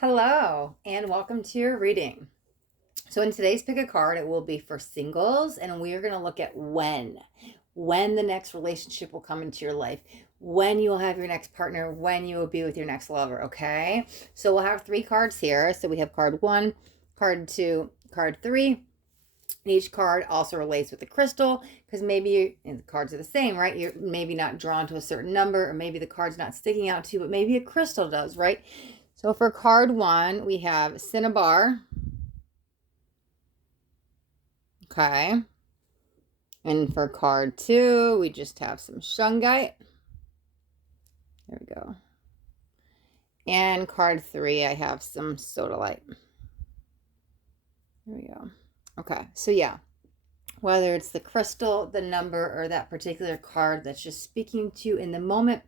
Hello, and welcome to your reading. So in today's pick a card, it will be for singles, and we are going to look at when the next relationship will come into your life, when you will have your next partner, when you will be with your next lover, okay? So we'll have 3 cards here. So we have card 1, card 2, card 3. And each card also relates with the crystal, because maybe the cards are the same, right? You're maybe not drawn to a certain number, or maybe the card's not sticking out to you, but maybe a crystal does, right? So for card 1, we have cinnabar. Okay. And for card 2, we just have some shungite. There we go. And card 3, I have some sodalite. There we go. Okay, so yeah, whether it's the crystal, the number, or that particular card that's just speaking to you in the moment,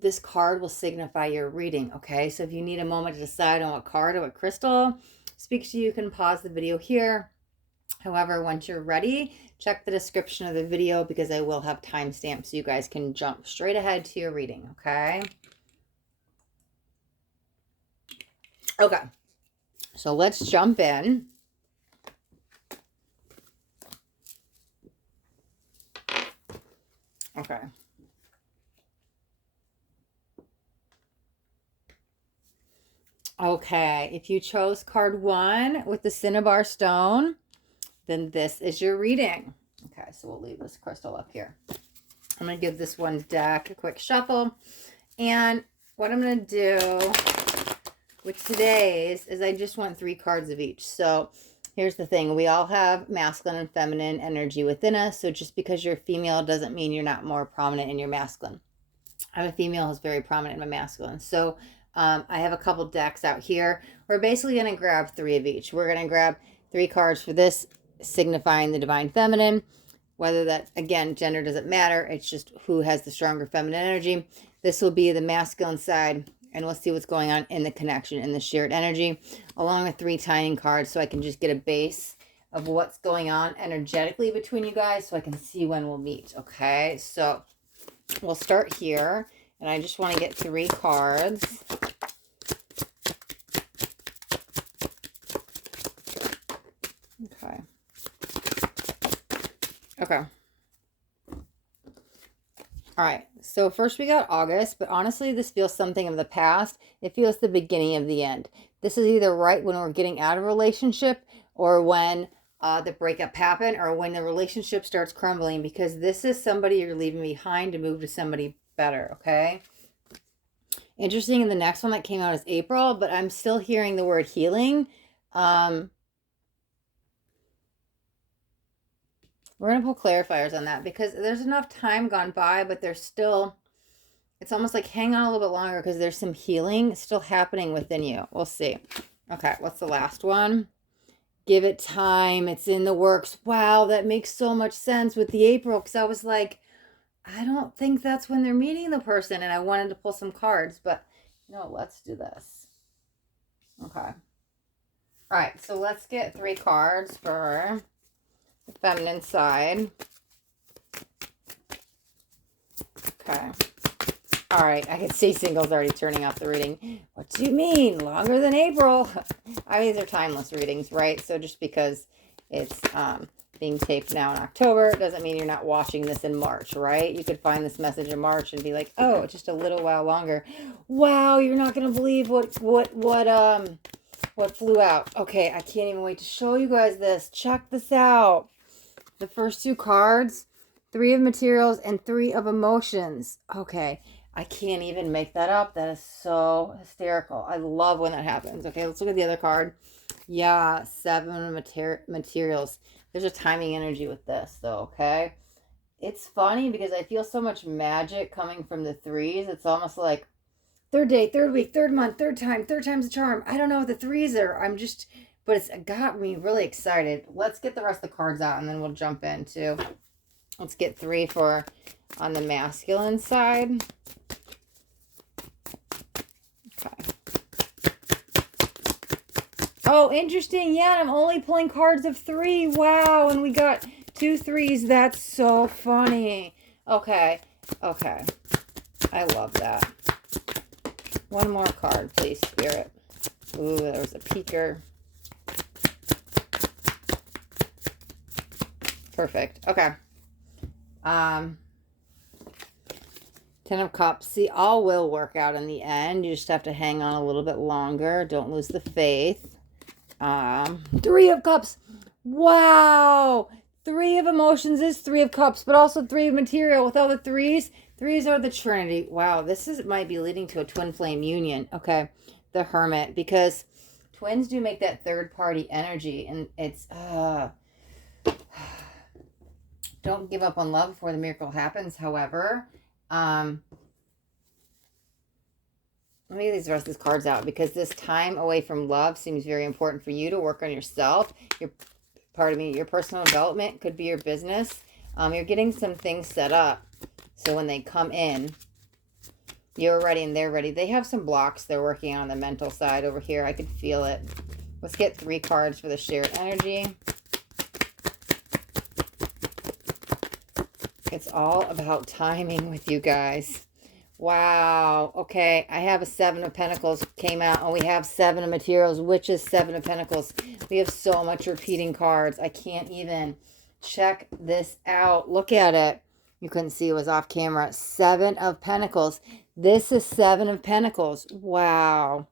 this card will signify your reading, okay? So if you need a moment to decide on what card or what crystal speaks to you, you can pause the video here. However, once you're ready, check the description of the video because I will have timestamps so you guys can jump straight ahead to your reading, okay? Okay, so let's jump in. Okay. Okay, if you chose card 1 with the cinnabar stone, then this is your reading. Okay, so we'll leave this crystal up here. I'm going to give this one deck a quick shuffle. And what I'm going to do with today's is I just want 3 cards of each. So here's the thing. We all have masculine and feminine energy within us. So just because you're female doesn't mean you're not more prominent in your masculine. I'm a female who's very prominent in my masculine. So I have a couple decks out here. We're basically going to grab 3 of each. We're going to grab 3 cards for this, signifying the divine feminine. Whether that, again, gender doesn't matter. It's just who has the stronger feminine energy. This will be the masculine side. And we'll see what's going on in the connection, in the shared energy, along with 3 tying cards so I can just get a base of what's going on energetically between you guys so I can see when we'll meet, okay? So we'll start here, and I just want to get 3 cards. Okay. Okay. All right, so first we got August, but honestly, this feels something of the past. It feels the beginning of the end. This is either right when we're getting out of a relationship or when the breakup happened or when the relationship starts crumbling, because this is somebody you're leaving behind to move to somebody better, okay? Interesting, in the next one that came out is April, but I'm still hearing the word healing. We're going to pull clarifiers on that because there's enough time gone by, but there's still, it's almost like hang on a little bit longer because there's some healing still happening within you. We'll see. Okay, what's the last one? Give it time. It's in the works. Wow, that makes so much sense with the April, because I was like, I don't think that's when they're meeting the person, and I wanted to pull some cards, but no, let's do this. Okay. All right, so let's get 3 cards for the feminine side. Okay. All right, I can see singles already turning off the reading. What do you mean? Longer than April? I mean, these are timeless readings, right? So just because it's being taped now in October doesn't mean you're not watching this in March, right? You could find this message in March and be like, oh, just a little while longer. Wow, you're not going to believe what flew out. Okay, I can't even wait to show you guys this. Check this out. The first 2 cards, 3 of materials and 3 of emotions. Okay, I can't even make that up. That is so hysterical. I love when that happens. Okay, let's look at the other card. Yeah, 7 materials. There's a timing energy with this, though, okay? It's funny because I feel so much magic coming from the 3s. It's almost like 3rd day, 3rd week, 3rd month, 3rd time, 3rd time's a charm. I don't know what the 3s are. But it's got me really excited. Let's get the rest of the cards out and then we'll jump into. Let's get 3 for on the masculine side. Okay. Oh, interesting. Yeah, I'm only pulling cards of 3. Wow, and we got 2 3s. That's so funny. Okay. Okay. I love that. One more card, please, Spirit. Ooh, there was a peeker. Perfect. Okay. 10 of Cups. See, all will work out in the end. You just have to hang on a little bit longer. Don't lose the faith. 3 of Cups. Wow. 3 of Emotions is 3 of Cups, but also 3 of Material. With all the threes, threes are the Trinity. Wow, might be leading to a twin flame union. Okay, the Hermit, because twins do make that third party energy, and it's don't give up on love before the miracle happens. However, let me get these rest of these cards out, because this time away from love seems very important for you to work on yourself. Your personal development could be your business. You're getting some things set up, so when they come in, you're ready and they're ready. They have some blocks they're working on the mental side over here. I could feel it. Let's get 3 cards for the shared energy. It's all about timing with you guys. Wow. Okay, I have a 7 of Pentacles came out, and we have 7 of Materials, which is 7 of Pentacles. We have so much repeating cards. I can't even. Check this out. Look at it. You couldn't see, it was off camera. 7 of Pentacles. This is 7 of Pentacles. Wow.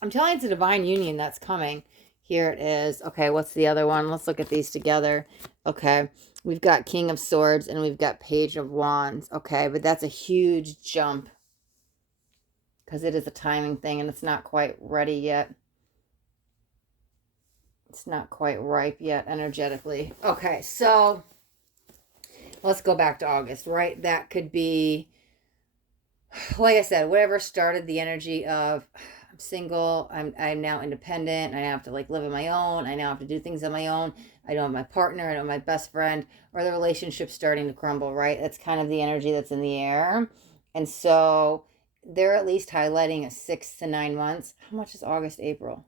I'm telling you, it's a divine union that's coming. Here it is. Okay, what's the other one? Let's look at these together. Okay, we've got King of Swords and we've got Page of Wands. Okay, but that's a huge jump, because it is a timing thing and it's not quite ready yet. It's not quite ripe yet energetically. Okay, so let's go back to August, right? That could be, like I said, whatever started the energy of I'm single, I'm now independent, I have to like live on my own, I now have to do things on my own, I don't have my partner, I don't have my best friend, or the relationship's starting to crumble, right? That's kind of the energy that's in the air. And so they're at least highlighting a 6 to 9 months. How much is August, April?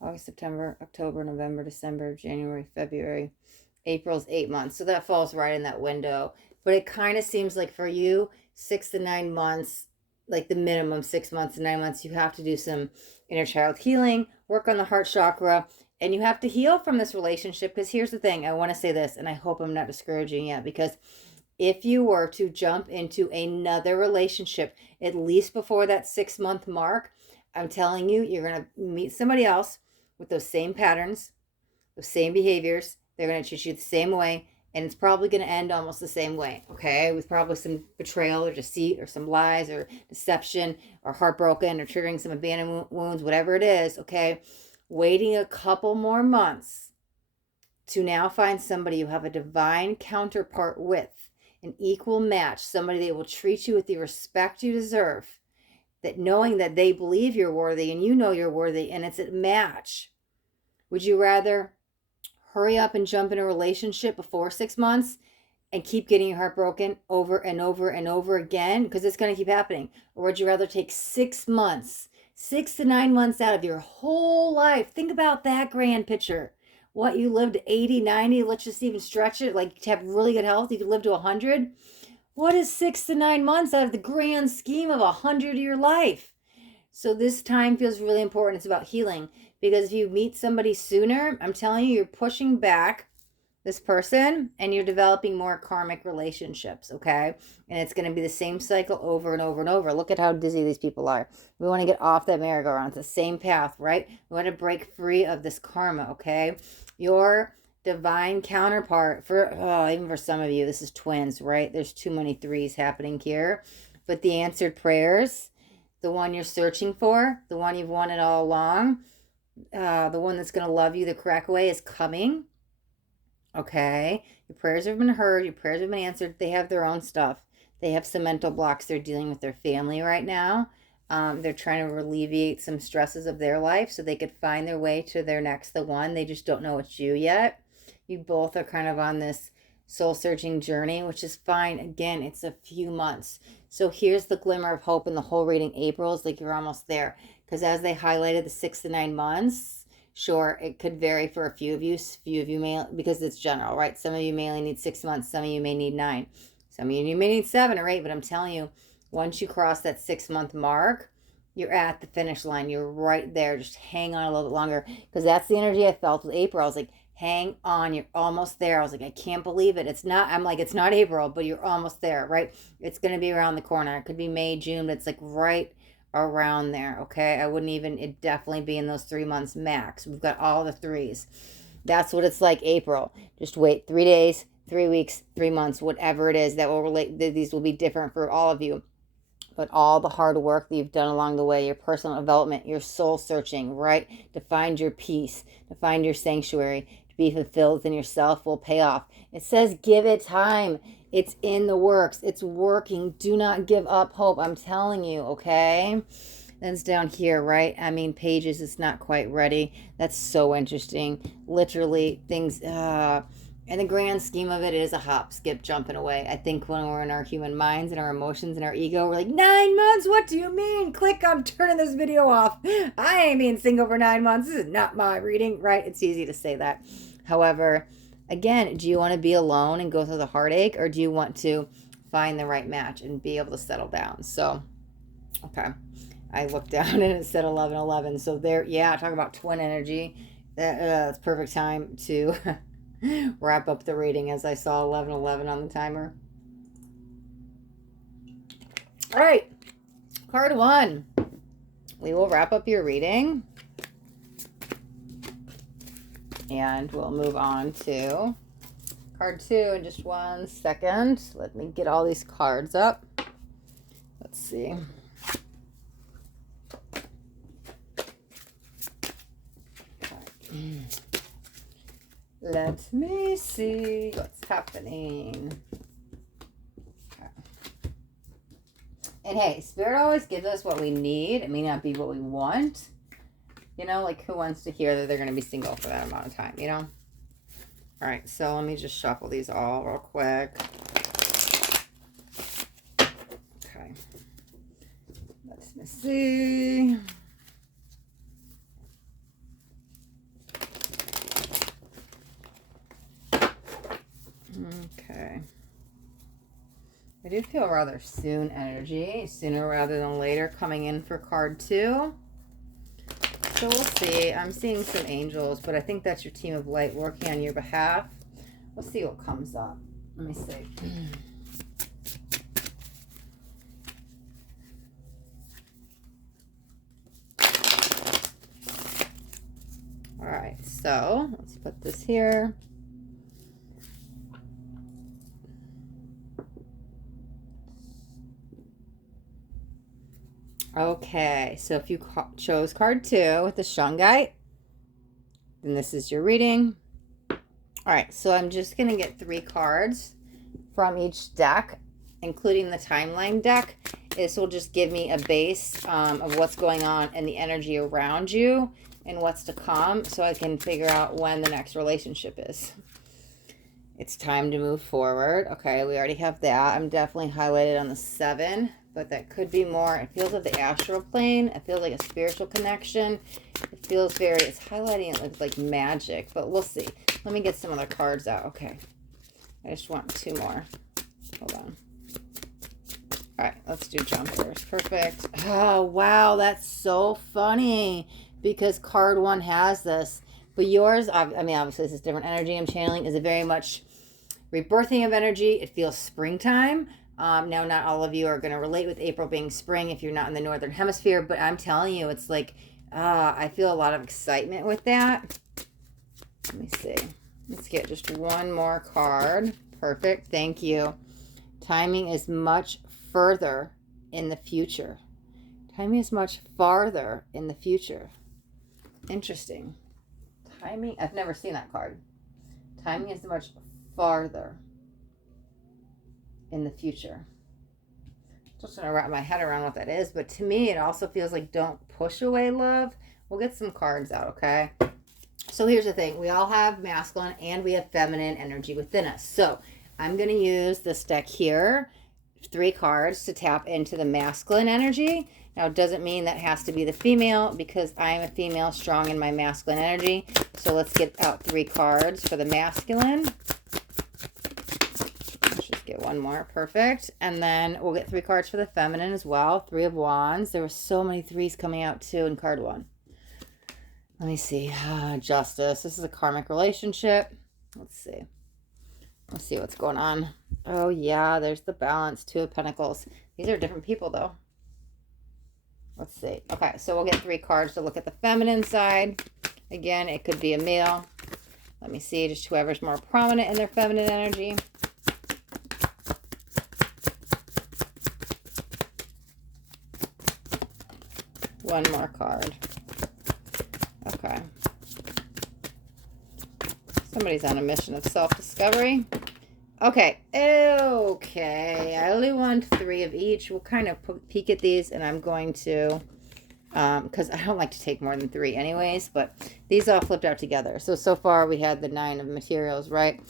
August, September, October, November, December, January, February. April's 8 months. So that falls right in that window. But it kind of seems like for you, 6 to 9 months, like the minimum 6 months to 9 months, you have to do some inner child healing, work on the heart chakra, and you have to heal from this relationship. Because here's the thing, I want to say this, and I hope I'm not discouraging yet, because if you were to jump into another relationship, at least before that 6-month mark, I'm telling you, you're going to meet somebody else with those same patterns, those same behaviors. They're going to treat you the same way, and it's probably going to end almost the same way, okay? With probably some betrayal or deceit or some lies or deception or heartbroken or triggering some abandonment wounds, whatever it is, okay? Waiting a couple more months to now find somebody you have a divine counterpart with, an equal match, somebody that will treat you with the respect you deserve, that knowing that they believe you're worthy and you know you're worthy and it's a match. Would you rather hurry up and jump in a relationship before 6 months and keep getting your heart broken over and over and over again, because it's going to keep happening? Or would you rather take 6 months, 6 to 9 months out of your whole life? Think about that grand picture. What, you lived 80, 90, let's just even stretch it, like to have really good health, you could live to 100. What is 6 to 9 months out of the grand scheme of 100-year life? So this time feels really important. It's about healing, because if you meet somebody sooner, I'm telling you, you're pushing back this person and you're developing more karmic relationships, okay? And it's going to be the same cycle over and over and over. Look at how dizzy these people are. We want to get off that merry-go-round. It's the same path, right? We want to break free of this karma, okay? Your divine counterpart, for even for some of you, this is twins, right? There's too many threes happening here. But the answered prayers, the one you're searching for, the one you've wanted all along, the one that's going to love you the correct way is coming. Okay, your prayers have been heard, your prayers have been answered. They have their own stuff. They have some mental blocks they're dealing with their family right now. They're trying to alleviate some stresses of their life so they could find their way to their next the one. They just don't know it's you yet. You both are kind of on this soul-searching journey, which is fine. Again, it's a few months. So here's the glimmer of hope in the whole reading. April is like you're almost there. Because as they highlighted the 6 to 9 months, sure, it could vary for a few of you. Few of you may, because it's general, right? Some of you may only need 6 months. Some of you may need 9. Some of you may need 7 or 8. But I'm telling you, once you cross that 6-month mark, You're at the finish line. You're right there. Just hang on a little bit longer, because that's the energy I felt with April. I was like, hang on, you're almost there. I was like, I can't believe it. It's not, I'm like, it's not April, but you're almost there, right? It's going to be around the corner. It could be May, June, but it's like right around there, okay? I wouldn't even, it'd definitely be in those 3 months max. We've got all the threes. That's what it's like, April. Just wait 3 days, 3 weeks, 3 months, whatever it is that will relate. These will be different for all of you. But all the hard work that you've done along the way, your personal development, your soul searching, right? To find your peace, to find your sanctuary, to be fulfilled within yourself will pay off. It says give it time. It's in the works. It's working. Do not give up hope. I'm telling you, okay? Then it's down here, right? I mean, pages is not quite ready. That's so interesting. Literally, things... in the grand scheme of it, it is a hop, skip, jumping away. I think when we're in our human minds and our emotions and our ego, we're like, 9 months? What do you mean? Click, I'm turning this video off. I ain't being single for 9 months. This is not my reading, right? It's easy to say that. However, again, do you want to be alone and go through the heartache, or do you want to find the right match and be able to settle down? So, okay. I looked down and it said 11:11. So there, yeah, talk about twin energy. It's perfect time to... wrap up the reading, as I saw 11:11 on the timer. All right, card 1. We will wrap up your reading, and we'll move on to card 2 in just 1 second. Let me get all these cards up. Let's see. Okay. Let me see what's happening. Okay. And hey, Spirit always gives us what we need. It may not be what we want. You know, like who wants to hear that they're going to be single for that amount of time, you know? All right, so let me just shuffle these all real quick. Okay. Let me see. Okay. I do feel rather soon energy, sooner rather than later, coming in for card 2. So we'll see. I'm seeing some angels, but I think that's your team of light working on your behalf. We'll see what comes up. Let me see. All right, so let's put this here. Okay, so if you chose card 2 with the Shungite, then this is your reading. All right, so I'm just going to get 3 cards from each deck, including the timeline deck. This will just give me a base of what's going on and the energy around you and what's to come, so I can figure out when the next relationship is. It's time to move forward. Okay, we already have that. I'm definitely highlighted on the 7. But that could be more. It feels like the astral plane. It feels like a spiritual connection. It feels very, it's highlighting it like magic, but we'll see. Let me get some other cards out. Okay. I just want 2 more. Hold on. All right, let's do jumpers. Perfect. Oh, wow. That's so funny because card 1 has this. But yours, I mean, obviously this is different energy I'm channeling, is a very much rebirthing of energy. It feels springtime. Now, not all of you are going to relate with April being spring if you're not in the Northern Hemisphere, but I'm telling you, it's like, I feel a lot of excitement with that. Let me see. Let's get just 1 more card. Perfect. Thank you. Timing is much further in the future. Timing is much farther in the future. Interesting. Timing, I've never seen that card. Timing is much farther in the future. Just gonna wrap my head around what that is, but to me it also feels like don't push away love. We'll get some cards out, okay? So here's the thing. We all have masculine and we have feminine energy within us. So I'm gonna use this deck here, 3 cards to tap into the masculine energy. Now it doesn't mean that has to be the female because I am a female strong in my masculine energy. So let's get out 3 cards for the masculine. Let's just get 1 one more. Perfect. And then we'll get 3 cards for the feminine as well. 3 of Wands. There were so many 3s coming out too in card 1. Let me see. Justice. This is a karmic relationship. Let's see. Let's see what's going on. Oh, yeah. There's the balance. 2 of Pentacles. These are different people, though. Let's see. Okay, so we'll get 3 cards to look at the feminine side. Again, it could be a male. Let me see. Just whoever's more prominent in their feminine energy. One more card. Okay. Somebody's on a mission of self-discovery. Okay. Okay. I only want 3 of each. We'll kind of peek at these, and I'm going to, because I don't like to take more than 3 anyways, but these all flipped out together. So far we had the 9 of materials, right?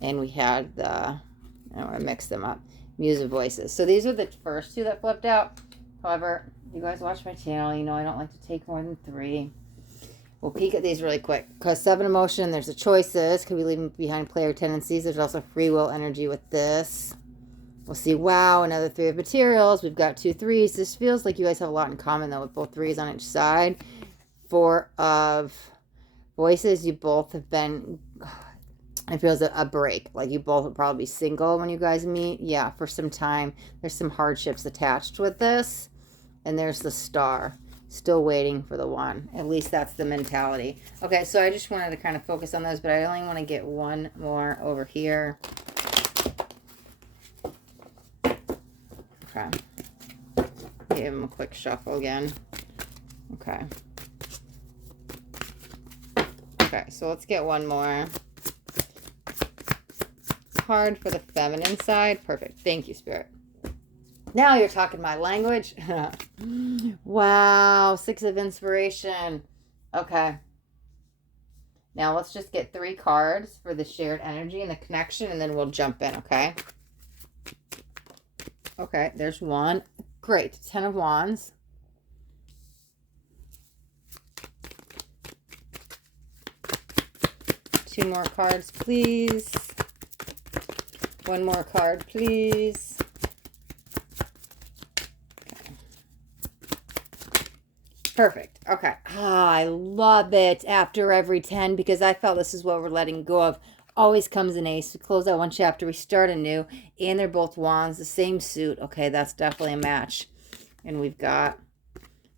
And we had the, I don't want to mix them up, Muse of Voices. So these are the first 2 that flipped out. However, you guys watch my channel, you know I don't like to take more than 3. We'll peek at these really quick. Because 7 emotion, there's the choices. Could we leave behind player tendencies? There's also free will energy with this. We'll see, wow, another 3 of materials. We've got 2 3s. This feels like you guys have a lot in common, though, with both 3s on each side. 4 of voices. You both have been, it feels a break. Like you both will probably be single when you guys meet. Yeah, for some time. There's some hardships attached with this. And there's the Star. Still waiting for the 1. At least that's the mentality. Okay, so I just wanted to kind of focus on those, but I only want to get 1 more over here. Okay. Give him a quick shuffle again. Okay. Okay, so let's get 1 more. Card for the feminine side. Perfect. Thank you, Spirit. Now you're talking my language. Wow. 6 of inspiration. Okay. Now let's just get 3 cards for the shared energy and the connection, and then we'll jump in, okay? Okay, there's 1. Great. 10 of Wands. Two more cards, please. 1 more card, please. Perfect. Okay. I love it after every 10 because I felt this is what we're letting go of. Always comes an ace. We close out 1 chapter. We start anew. And they're both wands. The same suit. Okay, that's definitely a match. And we've got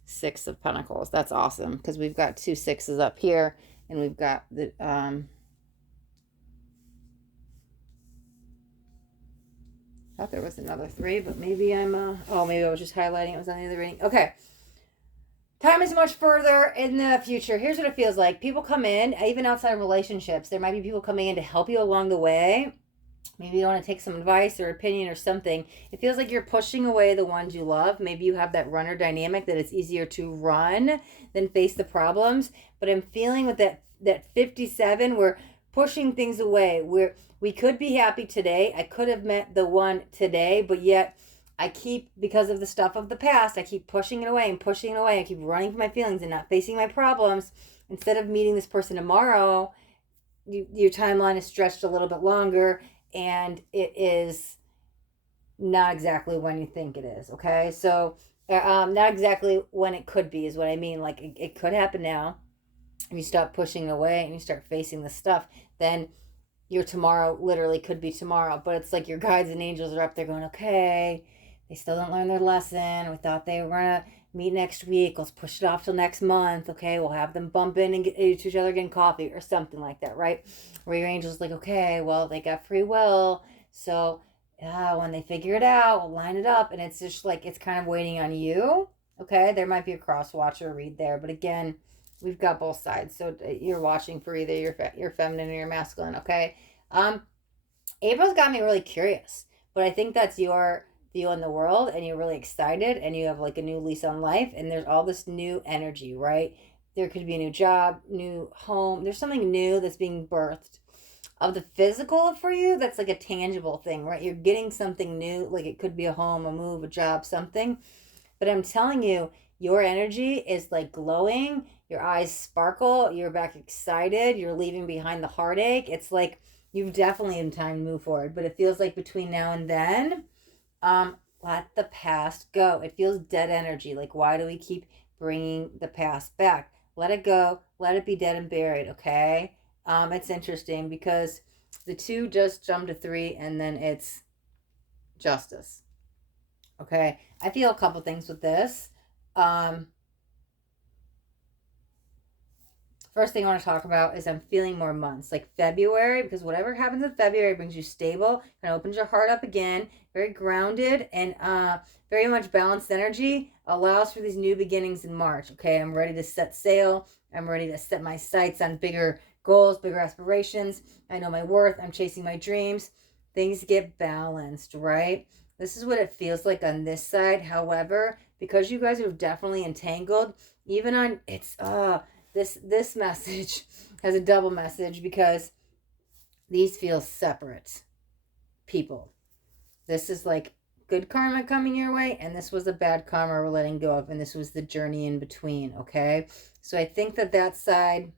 6 of Pentacles. That's awesome because we've got 2 6s up here. And we've got the... I thought there was another 3, but maybe I'm... oh, maybe I was just highlighting. It was on the other reading. Okay. Time is much further in the future. Here's what it feels like. People come in, even outside of relationships. There might be people coming in to help you along the way. Maybe you want to take some advice or opinion or something. It feels like you're pushing away the ones you love. Maybe you have that runner dynamic that it's easier to run than face the problems. But I'm feeling with that 57, we're pushing things away. We could be happy today. I could have met the one today, but yet... I keep, because of the stuff of the past, I keep pushing it away and pushing it away. I keep running from my feelings and not facing my problems. Instead of meeting this person tomorrow, your timeline is stretched a little bit longer, and it is not exactly when you think it is, okay? So, not exactly when it could be is what I mean. Like, it could happen now. If you stop pushing away and you start facing the stuff, then your tomorrow literally could be tomorrow. But it's like your guides and angels are up there going, okay... They still don't learn their lesson. We thought they were going to meet next week. Let's push it off till next month. Okay, we'll have them bump in and get to each other getting coffee or something like that, right? Where your angel's like, okay, well, they got free will. So when they figure it out, we'll line it up. And it's just like, it's kind of waiting on you. Okay, there might be a cross watch or read there. But again, we've got both sides. So you're watching for either your feminine or your masculine, okay? April's got me really curious. But I think that's your... view on the world, and you're really excited, and you have like a new lease on life, and there's all this new energy, right? There could be a new job, new home. There's something new that's being birthed. Of the physical for you, that's like a tangible thing, right? You're getting something new, like it could be a home, a move, a job, something. But I'm telling you, your energy is like glowing. Your eyes sparkle. You're back excited. You're leaving behind the heartache. It's like You've definitely in time to move forward, but it feels like between now and then, let the past go. It feels dead energy. Like, why do we keep bringing the past back? Let it go. Let it be dead and buried, okay? It's interesting because the 2 just jumped to 3, and then it's justice. Okay, I feel a couple things with this. First thing I want to talk about is I'm feeling more months, like February, because whatever happens in February brings you stable, kind of opens your heart up again, very grounded and very much balanced energy, allows for these new beginnings in March. Okay, I'm ready to set sail. I'm ready to set my sights on bigger goals, bigger aspirations. I know my worth. I'm chasing my dreams. Things get balanced, right? This is what it feels like on this side. However, because you guys are definitely entangled, even on this message has a double message because these feel separate people. This is like good karma coming your way, and this was a bad karma we're letting go of, and this was the journey in between, okay? So I think that side,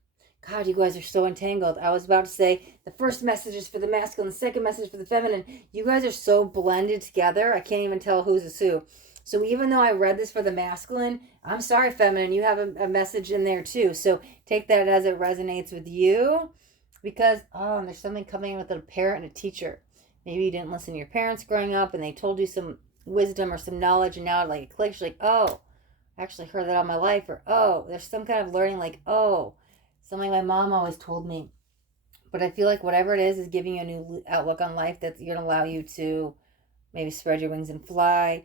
God, you guys are so entangled. I was about to say the first message is for the masculine, the second message for the feminine. You guys are so blended together, I can't even tell who's who. So even though I read this for the masculine, I'm sorry, feminine, you have a message in there too. So take that as it resonates with you, because there's something coming with a parent and a teacher. Maybe you didn't listen to your parents growing up and they told you some wisdom or some knowledge, and now like it clicks, you're like, oh, I actually heard that all my life. Or, oh, there's some kind of learning, like, oh, something my mom always told me. But I feel like whatever it is giving you a new outlook on life that's going to allow you to maybe spread your wings and fly,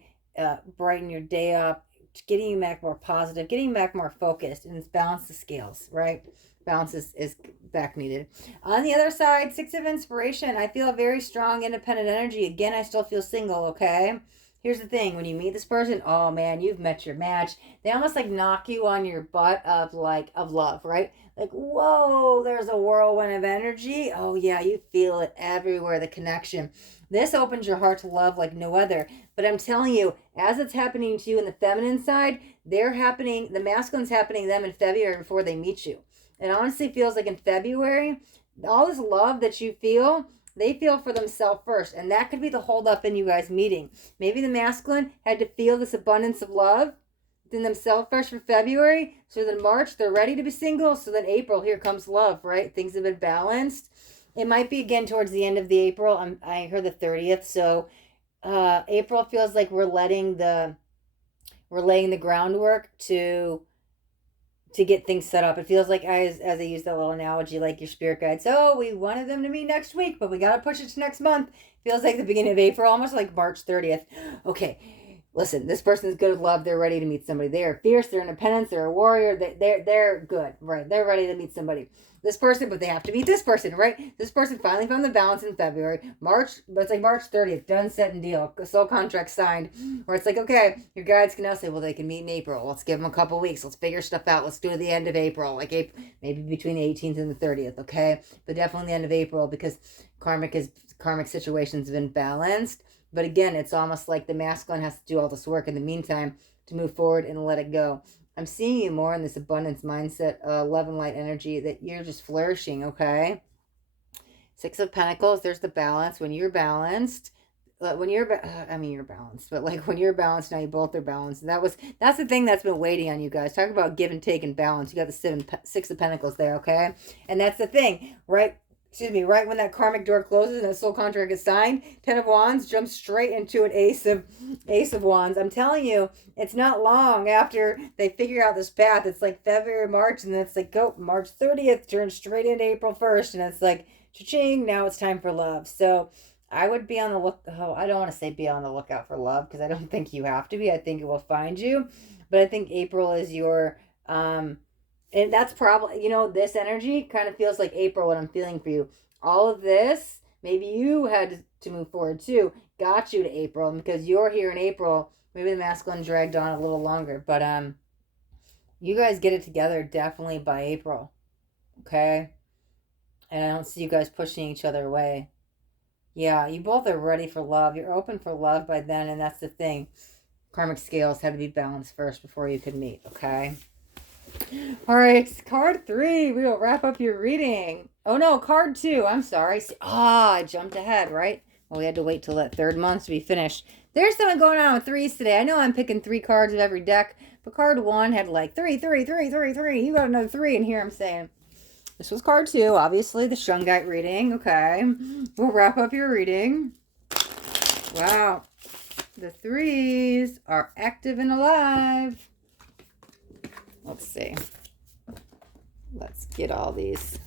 brighten your day up, getting you back more positive, getting you back more focused, and it's balance the scales, right? Balance is back needed. On the other side, 6 of inspiration. I feel a very strong, independent energy. Again, I still feel single, okay? Here's the thing. When you meet this person, oh man, you've met your match. They almost like knock you on your butt of love, right? Like, whoa, there's a whirlwind of energy. Oh yeah, you feel it everywhere, the connection. This opens your heart to love like no other. But I'm telling you, as it's happening to you in the feminine side, the masculine's happening to them in February before they meet you. It honestly feels like in February, all this love that you feel, they feel for themselves first. And that could be the holdup in you guys meeting. Maybe the masculine had to feel this abundance of love in themselves first for February. So then March, they're ready to be single. So then April, here comes love, right? Things have been balanced. It might be again towards the end of the April. I heard the 30th. So April feels like we're laying the groundwork to get things set up. It feels like, as I use that little analogy, like your spirit guide. So we wanted them to meet next week, but we got to push it to next month. Feels like the beginning of April, almost like March 30th. Okay, listen, this person's good at love. They're ready to meet somebody. They are fierce. They're independent. They're a warrior. They're good, right? They're ready to meet somebody. This person, but they have to meet this person, right? This person finally found the balance in February. March, but it's like March 30th, done, set, and deal. Soul contract signed. Where it's like, okay, your guides can now say, well, they can meet in April. Let's give them a couple weeks. Let's figure stuff out. Let's do it the end of April. Like maybe between the 18th and the 30th, okay? But definitely the end of April, because karmic situations have been balanced. But again, it's almost like the masculine has to do all this work in the meantime to move forward and let it go. I'm seeing you more in this abundance mindset, love and light energy, that you're just flourishing, okay? 6 of Pentacles, there's the balance. When you're balanced, you're balanced, but like when you're balanced, now you both are balanced. That's the thing that's been waiting on you guys. Talk about give and take and balance. You got the 6 of Pentacles there, okay? And that's the thing, right? Right when that karmic door closes and the soul contract is signed, 10 of Wands jumps straight into an Ace of Wands. I'm telling you, it's not long after they figure out this path. It's like February, March, and then it's like, go, March 30th, turns straight into April 1st, and it's like, cha-ching, now it's time for love. So I would be on the I don't want to say be on the lookout for love, because I don't think you have to be. I think it will find you. But I think April is your, and that's probably, this energy kind of feels like April, what I'm feeling for you. All of this, maybe you had to move forward too, got you to April. And because you're here in April, maybe the masculine dragged on a little longer. But you guys get it together definitely by April. Okay? And I don't see you guys pushing each other away. Yeah, you both are ready for love. You're open for love by then, and that's the thing. Karmic scales had to be balanced first before you could meet, okay? All right, card 3. We will wrap up your reading. Oh no, card 2. I'm sorry. I jumped ahead, right? Well, we had to wait till that 3rd month to be finished. There's something going on with 3s today. I know I'm picking 3 cards of every deck, but card 1 had like 3, 3, 3, 3, 3. You got another 3, and here I'm saying this was card 2, obviously the Shungite reading. Okay, we'll wrap up your reading. Wow, the 3s are active and alive. Let's see. Let's get all these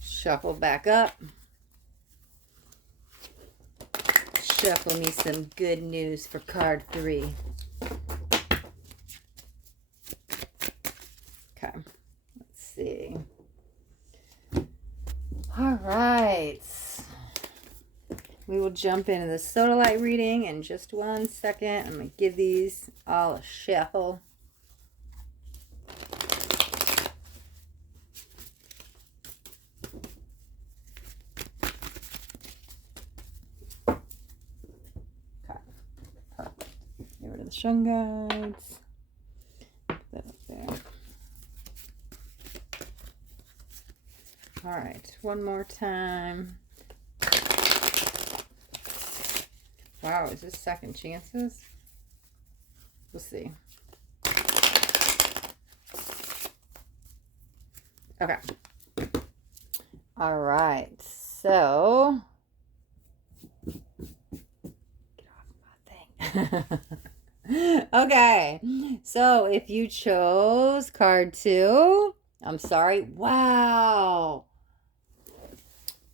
shuffled back up. Shuffle me some good news for card 3. Okay, let's see. All right. We will jump into the sodalite reading in just 1 second. I'm going to give these all a shuffle. Get rid of the Shungites. Put that up there. All right, one more time. Wow, is this second chances? We'll see. Okay. All right, so get off my thing. Okay, so if you chose card 2, I'm sorry. Wow.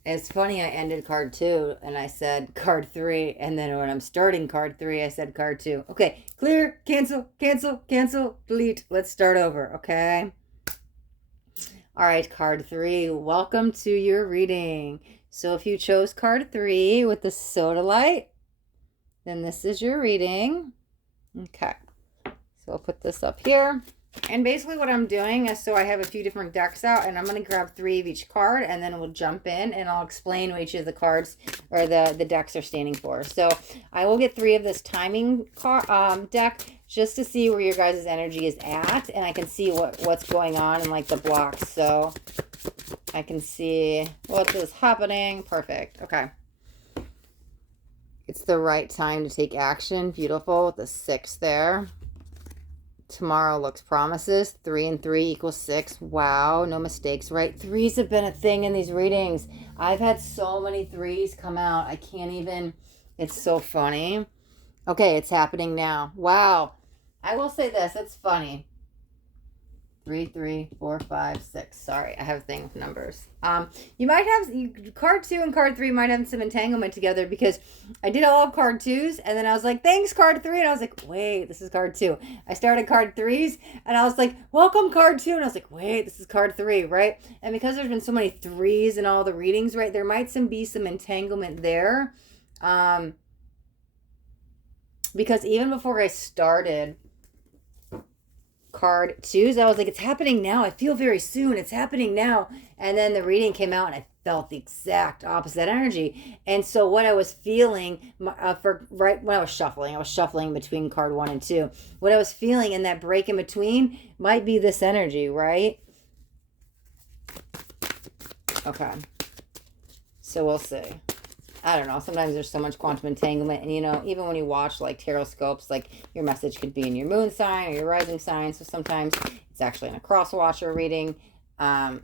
It's funny, I ended card 2 and I said card 3, and then when I'm starting card 3, I said card 2. Okay, clear, cancel, cancel, cancel, delete. Let's start over, okay? All right, card 3, welcome to your reading. So if you chose card 3 with the sodalite, then this is your reading. Okay, so I'll put this up here. And basically what I'm doing is, so I have a few different decks out, and I'm going to grab 3 of each card, and then we'll jump in and I'll explain what each of the cards or the decks are standing for. So I will get 3 of this timing deck just to see where your guys' energy is at, and I can see what's going on in like the blocks. So I can see what is happening. Perfect. Okay. It's the right time to take action. Beautiful with the 6 there. Tomorrow looks promises. 3 and 3 equals 6. Wow, no mistakes, right? 3s have been a thing in these readings. I've had so many 3s come out. I can't even. It's so funny. Okay, it's happening now. Wow. I will say this. It's funny. 3, 3, 4, 5, 6. Sorry, I have a thing with numbers. You might have card 2 and card 3 might have some entanglement together, because I did all of card 2s, and then I was like, thanks card 3, and I was like, wait, this is card 2. I started card 3s, and I was like, welcome card 2, and I was like, wait, this is card 3, right? And because there's been so many 3s in all the readings, right, there might be some entanglement there, because even before I started card 2s, I was like, it's happening now. I feel very soon. It's happening now. And then the reading came out and I felt the exact opposite energy. And so what I was feeling for right when I was shuffling between card 1 and 2. What I was feeling in that break in between might be this energy, right? Okay. So we'll see. I don't know. Sometimes there's so much quantum entanglement. And, you know, even when you watch, like, tarot scopes, like, your message could be in your moon sign or your rising sign. So sometimes it's actually in a cross-watcher reading.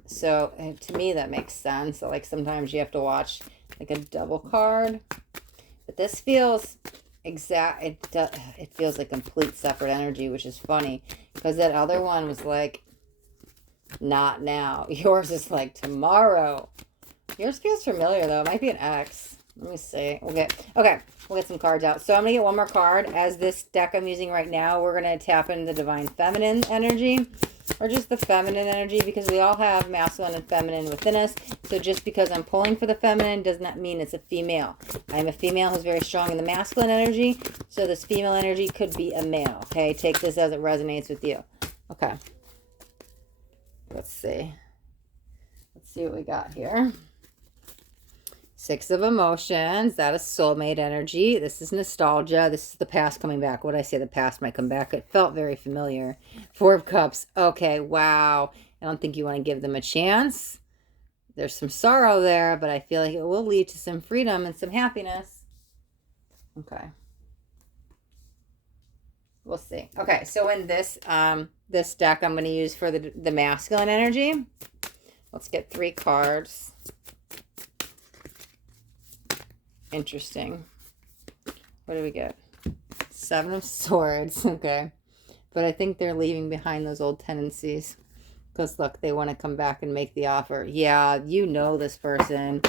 So to me, that makes sense. So, like, sometimes you have to watch, like, a double card. But this feels exact. It feels like complete separate energy, which is funny. Because that other one was, like, not now. Yours is, like, tomorrow. Yours feels familiar, though. It might be an X. Let me see. We'll get some cards out. So I'm going to get one more card. As this deck I'm using right now, we're going to tap into the divine feminine energy, or just the feminine energy, because we all have masculine and feminine within us. So just because I'm pulling for the feminine does not mean it's a female. I'm a female who's very strong in the masculine energy, so this female energy could be a male. Okay, take this as it resonates with you. Okay. Let's see. Let's see what we got here. Six of Emotions. That is soulmate energy. This is nostalgia. This is the past coming back. What did I say? The past might come back. It felt very familiar. Four of Cups. Okay, wow. I don't think you want to give them a chance. There's some sorrow there, but I feel like it will lead to some freedom and some happiness. Okay. We'll see. Okay, so in this this deck I'm going to use for the masculine energy. Let's get 3 cards. Interesting. What do we get? 7 of Swords. Okay. But I think they're leaving behind those old tendencies. Because, look, they want to come back and make the offer. Yeah, you know this person.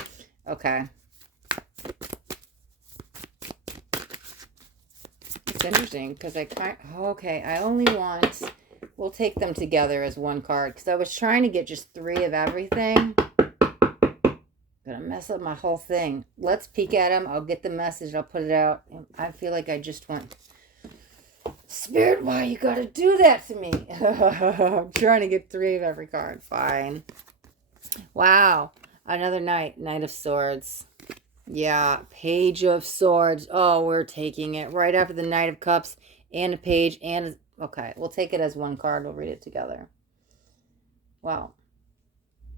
Okay. It's interesting because I can't... Okay, I only want... We'll take them together as one card. Because I was trying to get just 3 of everything. Gonna mess up my whole thing. Let's peek at them. I'll get the message. I'll put it out. I feel like I just went... Spirit, why you gotta do that to me? I'm trying to get 3 of every card. Fine. Wow. Another Knight. Knight of Swords. Yeah. Page of Swords. Oh, we're taking it. Right after the Knight of Cups and a page and... Okay. We'll take it as one card. We'll read it together. Wow.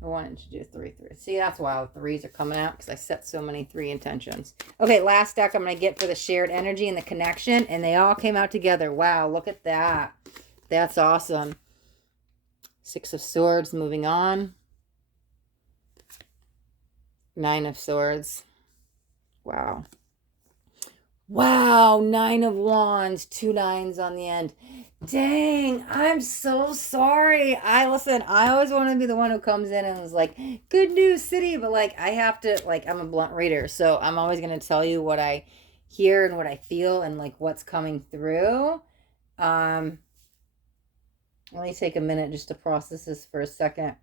I wanted to do 3. See, that's why the 3s are coming out because I set so many 3 intentions. Okay, last deck I'm going to get for the shared energy and the connection, and they all came out together. Wow, look at that. That's awesome. 6 of Swords, moving on. 9 of Swords. Wow. Wow, 9 of Wands, 2 9s on the end. Dang, I'm so sorry. Listen, I always want to be the one who comes in and is like, good news city, but like I have to, like, I'm a blunt reader, so I'm always going to tell you what I hear and what I feel and like what's coming through. Let me take a minute just to process this for a second.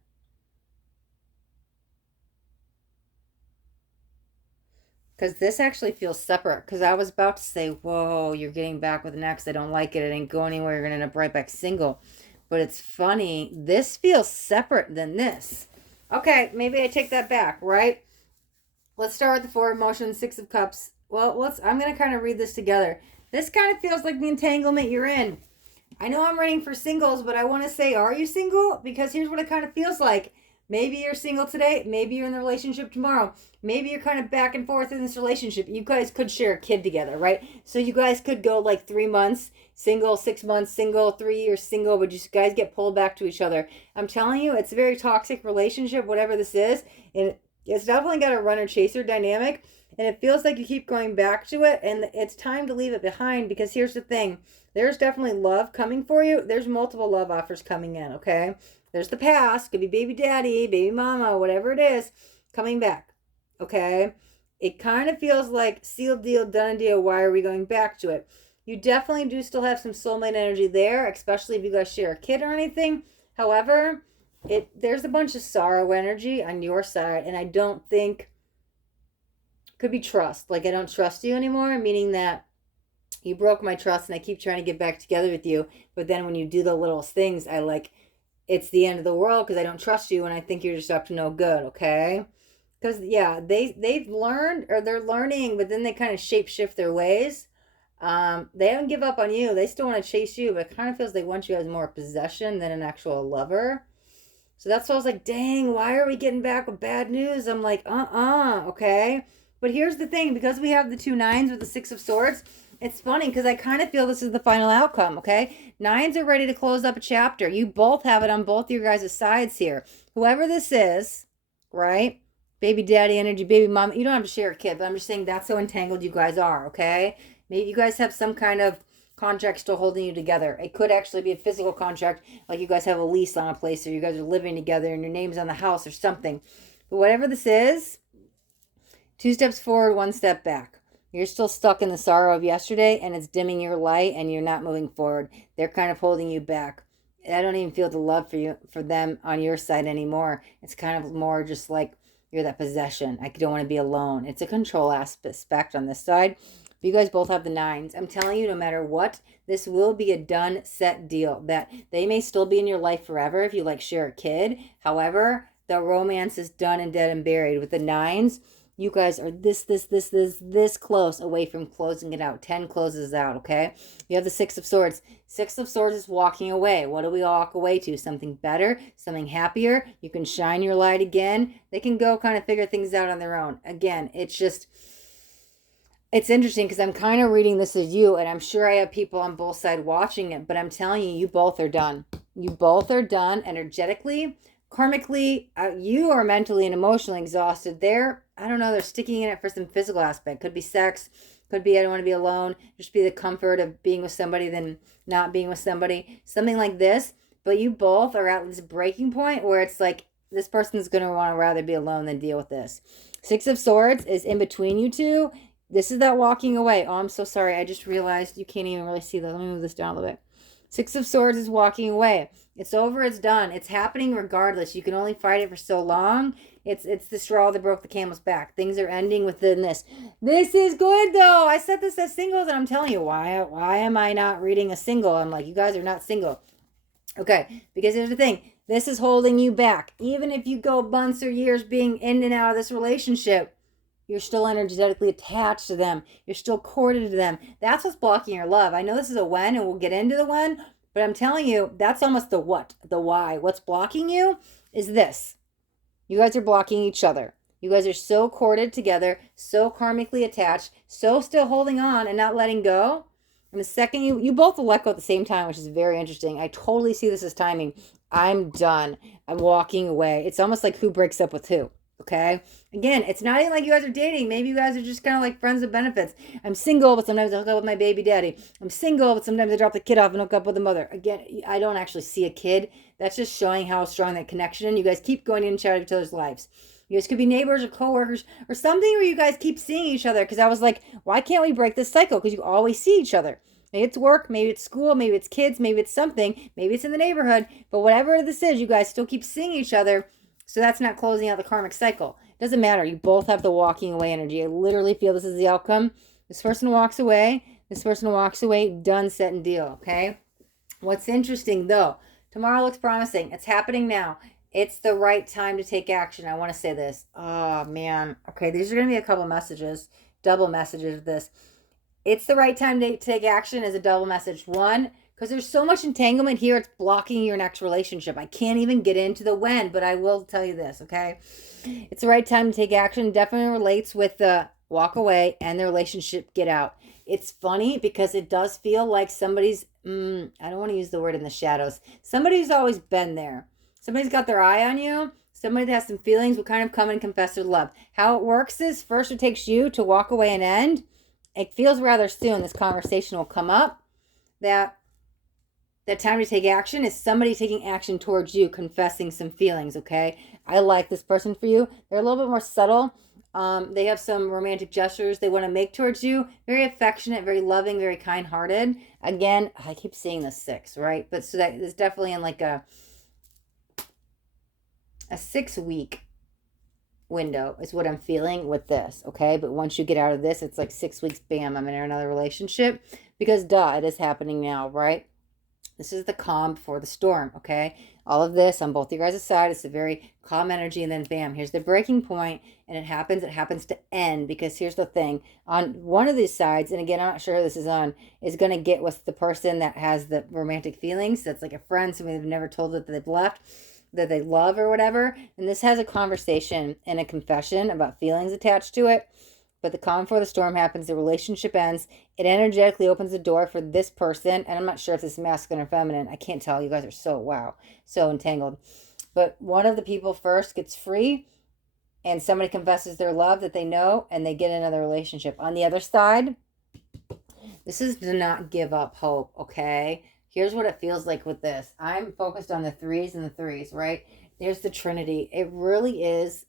Because this actually feels separate. Because I was about to say, whoa, you're getting back with an ex. I don't like it. It ain't go anywhere. You're going to end up right back single. But it's funny. This feels separate than this. Okay, maybe I take that back, right? Let's start with the 4 emotions, 6 of Cups. Well, I'm going to kind of read this together. This kind of feels like the entanglement you're in. I know I'm reading for singles, but I want to say, are you single? Because here's what it kind of feels like. Maybe you're single today. Maybe you're in the relationship tomorrow. Maybe you're kind of back and forth in this relationship. You guys could share a kid together, right? So you guys could go like 3 months single, 6 months single, 3 years single, but you guys get pulled back to each other. I'm telling you, it's a very toxic relationship, whatever this is. And it's definitely got a runner-chaser dynamic. And it feels like you keep going back to it. And it's time to leave it behind because here's the thing. There's definitely love coming for you. There's multiple love offers coming in, okay? There's the past, could be baby daddy, baby mama, whatever it is, coming back, okay? It kind of feels like sealed deal, done deal, why are we going back to it? You definitely do still have some soulmate energy there, especially if you guys share a kid or anything. However, there's a bunch of sorrow energy on your side, and I don't think, could be trust. Like, I don't trust you anymore, meaning that you broke my trust and I keep trying to get back together with you, but then when you do the little things, it's the end of the world because I don't trust you and I think you're just up to no good, okay? Because, yeah, they've learned, or they're learning, but then they kind of shape-shift their ways. They haven't give up on you. They still want to chase you, but it kind of feels they want you as more a possession than an actual lover. So that's why I was like, dang, why are we getting back with bad news? I'm like, okay? But here's the thing. Because we have the 2 9s with the 6 of Swords, it's funny because I kind of feel this is the final outcome, okay? 9s are ready to close up a chapter. You both have it on both your guys' sides here. Whoever this is, right? Baby daddy energy, baby mom. You don't have to share a kid, but I'm just saying that's how entangled you guys are, okay? Maybe you guys have some kind of contract still holding you together. It could actually be a physical contract, like you guys have a lease on a place or you guys are living together and your name's on the house or something. But whatever this is, 2 steps forward, 1 step back. You're still stuck in the sorrow of yesterday and it's dimming your light and you're not moving forward. They're kind of holding you back. I don't even feel the love for them on your side anymore. It's kind of more just like you're that possession. I don't want to be alone. It's a control aspect on this side. You guys both have the 9s. I'm telling you, no matter what, this will be a done, set deal. That they may still be in your life forever if you like share a kid. However, the romance is done and dead and buried. With the 9s, You guys are this close away from closing it out. 10 closes out, okay? You have the Six of Swords. Six of Swords is walking away. What do we walk away to? Something better, something happier. You can shine your light again. They can go kind of figure things out on their own. Again, it's interesting because I'm kind of reading this as you, and I'm sure I have people on both sides watching it, but I'm telling you, you both are done. You both are done energetically. Karmically, you are mentally and emotionally exhausted. I don't know, they're sticking in it for some physical aspect. Could be sex, could be I don't want to be alone, just be the comfort of being with somebody than not being with somebody, something like this. But you both are at this breaking point where it's like this person's going to want to rather be alone than deal with this. Six of Swords is in between you two. This is that walking away. Oh, I'm so sorry. I just realized you can't even really see that. Let me move this down a little bit. Six of Swords is walking away. It's over. It's done. It's happening regardless. You can only fight it for so long. It's the straw that broke the camel's back. Things are ending within this. This is good, though. I said this as singles, and I'm telling you, why am I not reading a single? I'm like, you guys are not single. Okay, because here's the thing. This is holding you back. Even if you go months or years being in and out of this relationship, you're still energetically attached to them. You're still corded to them. That's what's blocking your love. I know this is a when, and we'll get into the when, but I'm telling you, that's almost the what, the why. What's blocking you is this. You guys are blocking each other. You guys are so corded together, so karmically attached, so still holding on and not letting go. And the second you both will let go at the same time, which is very interesting. I totally see this as timing. I'm done. I'm walking away. It's almost like who breaks up with who. Okay. Again, it's not even like you guys are dating. Maybe you guys are just kind of like friends with benefits. I'm single, but sometimes I hook up with my baby daddy. I'm single, but sometimes I drop the kid off and hook up with the mother. Again, I don't actually see a kid. That's just showing how strong that connection is. You guys keep going in and out of each other's lives. You guys could be neighbors or coworkers or something where you guys keep seeing each other. Because I was like, why can't we break this cycle? Because you always see each other. Maybe it's work, maybe it's school, maybe it's kids, maybe it's something, maybe it's in the neighborhood. But whatever this is, you guys still keep seeing each other. So that's not closing out the karmic cycle. It doesn't matter. You both have the walking away energy. I literally feel this is the outcome. This person walks away. This person walks away. Done, set, and deal. Okay? What's interesting, though, tomorrow looks promising. It's happening now. It's the right time to take action. I want to say this. Oh, man. Okay, these are going to be a couple messages. Double messages of this. It's the right time to take action is a double message. One, because there's so much entanglement here, it's blocking your next relationship. I can't even get into the when, but I will tell you this, okay? It's the right time to take action. Definitely relates with the walk away and the relationship get out. It's funny because it does feel like somebody's, I don't want to use the word in the shadows. Somebody's always been there. Somebody's got their eye on you. Somebody that has some feelings will kind of come and confess their love. How it works is first it takes you to walk away and end. It feels rather soon this conversation will come up that time to take action is somebody taking action towards you, confessing some feelings, okay? I like this person for you. They're a little bit more subtle. They have some romantic gestures they want to make towards you. Very affectionate, very loving, very kind-hearted. Again, I keep seeing the 6, right? But so that is definitely in like a 6-week window is what I'm feeling with this, okay? But once you get out of this, it's like 6 weeks, bam, I'm in another relationship. Because duh, it is happening now, right? This is the calm before the storm, okay? All of this on both your guys' side. It's a very calm energy, and then bam, here's the breaking point, and it happens to end, because here's the thing. On one of these sides, and again, I'm not sure who this is on, is going to get with the person that has the romantic feelings. That's like a friend, somebody they've never told that they've left, that they love or whatever. And this has a conversation and a confession about feelings attached to it. But the calm before the storm happens, the relationship ends. It energetically opens the door for this person. And I'm not sure if this is masculine or feminine. I can't tell. You guys are so entangled. But one of the people first gets free, and somebody confesses their love that they know, and they get another relationship. On the other side, this is to not give up hope, okay? Here's what it feels like with this. I'm focused on the 3s and the 3s, right? There's the Trinity. It really is...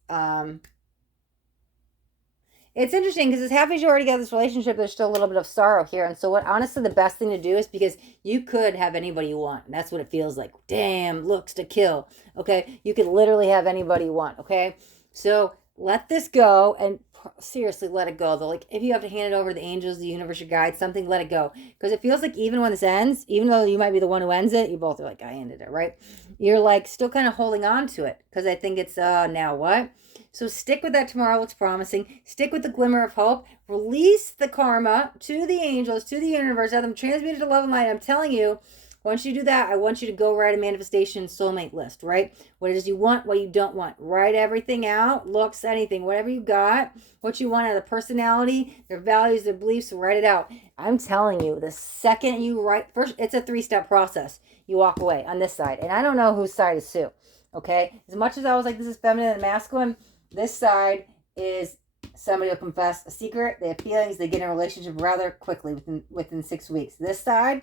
It's interesting because as happy as you already got this relationship, there's still a little bit of sorrow here. And so what honestly the best thing to do is, because you could have anybody you want. And that's what it feels like. Damn, looks to kill. Okay. You could literally have anybody you want. Okay. So let this go and seriously, let it go. Though, like, if you have to hand it over to the angels, the universe, your guides, something, let it go. Because it feels like even when this ends, even though you might be the one who ends it, you both are like, I ended it, right? You're like still kind of holding on to it. Because I think it's, now what? So stick with that. Tomorrow looks promising. Stick with the glimmer of hope. Release the karma to the angels, to the universe. Have them transmute it to love and light. I'm telling you, once you do that, I want you to go write a manifestation soulmate list, right? What it is you want, what you don't want. Write everything out, looks, anything, whatever you got, what you want out of the personality, their values, their beliefs, write it out. I'm telling you, the second you write, first, it's a 3-step process. You walk away on this side. And I don't know whose side is Sue, okay? As much as I was like, this is feminine and masculine, this side is somebody will confess a secret. They have feelings. They get in a relationship rather quickly, within 6 weeks. This side,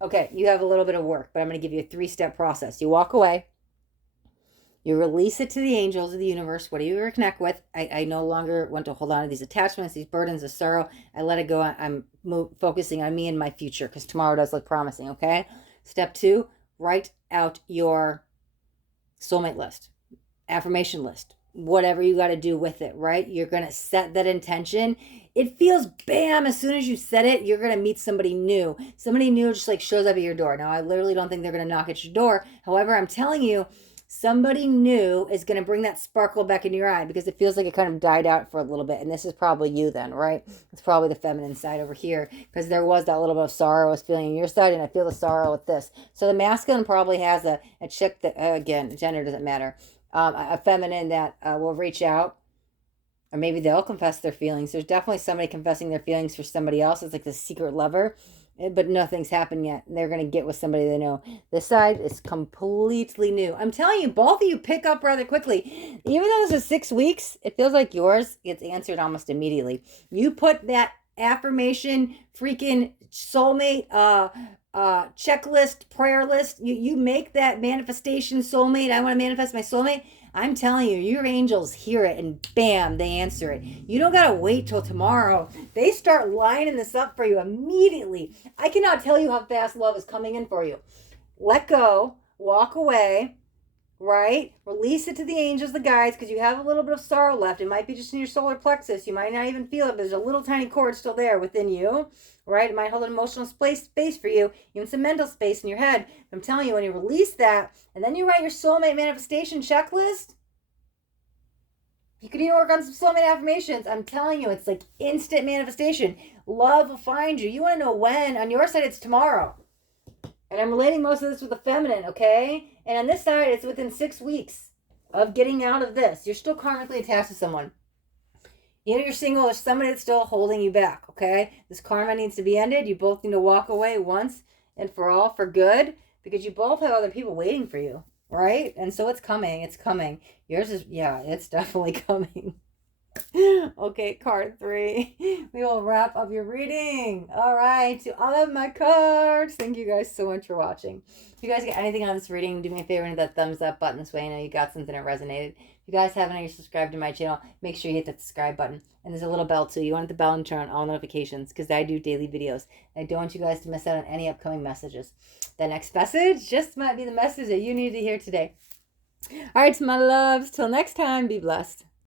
okay, you have a little bit of work, but I'm going to give you a 3-step process. You walk away. You release it to the angels of the universe. What do you connect with? I no longer want to hold on to these attachments, these burdens of sorrow. I let it go. I'm focusing on me and my future because tomorrow does look promising, okay? Step 2, write out your soulmate list, affirmation list, whatever you got to do with it, right? You're going to set that intention. It feels bam, as soon as you set it, you're going to meet somebody new. Somebody new just like shows up at your door. Now, I literally don't think they're going to knock at your door. However, I'm telling you, somebody new is going to bring that sparkle back into your eye because it feels like it kind of died out for a little bit. And this is probably you then, right? It's probably the feminine side over here because there was that little bit of sorrow I was feeling on your side, and I feel the sorrow with this. So the masculine probably has a chick that, again, gender doesn't matter, a feminine that will reach out, or maybe they'll confess their feelings. There's definitely somebody confessing their feelings for somebody else. It's like the secret lover, but nothing's happened yet. They're going to get with somebody they know. This side is completely new. I'm telling you, both of you pick up rather quickly. Even though this is 6 weeks, it feels like yours gets answered almost immediately. You put that affirmation, freaking soulmate, checklist, prayer list. You make that manifestation soulmate. I want to manifest my soulmate. I'm telling you, your angels hear it and bam, they answer it. You don't got to wait till tomorrow. They start lining this up for you immediately. I cannot tell you how fast love is coming in for you. Let go, walk away, right? Release it to the angels, the guides, because you have a little bit of sorrow left. It might be just in your solar plexus. You might not even feel it, but there's a little tiny cord still there within you, right? It might hold an emotional space for you, even some mental space in your head. I'm telling you, when you release that, and then you write your soulmate manifestation checklist, you can even work on some soulmate affirmations. I'm telling you, it's like instant manifestation. Love will find you. You want to know when? On your side, it's tomorrow. And I'm relating most of this with the feminine, okay? And on this side, it's within 6 weeks of getting out of this. You're still karmically attached to someone. Even if you're single, there's somebody that's still holding you back, okay? This karma needs to be ended. You both need to walk away once and for all, for good, because you both have other people waiting for you, right? And so it's coming. It's coming. Yours is, yeah, it's definitely coming. Okay, card 3. We will wrap up your reading. All right, to all of my cards, thank you guys so much for watching. If you guys get anything on this reading, do me a favor and hit that thumbs up button this way. I know you got something that resonated. If you guys haven't already subscribed to my channel, make sure you hit that subscribe button. And there's a little bell too. You want the bell and turn on all notifications because I do daily videos. I don't want you guys to miss out on any upcoming messages. The next message just might be the message that you need to hear today. All right, my loves, till next time, be blessed.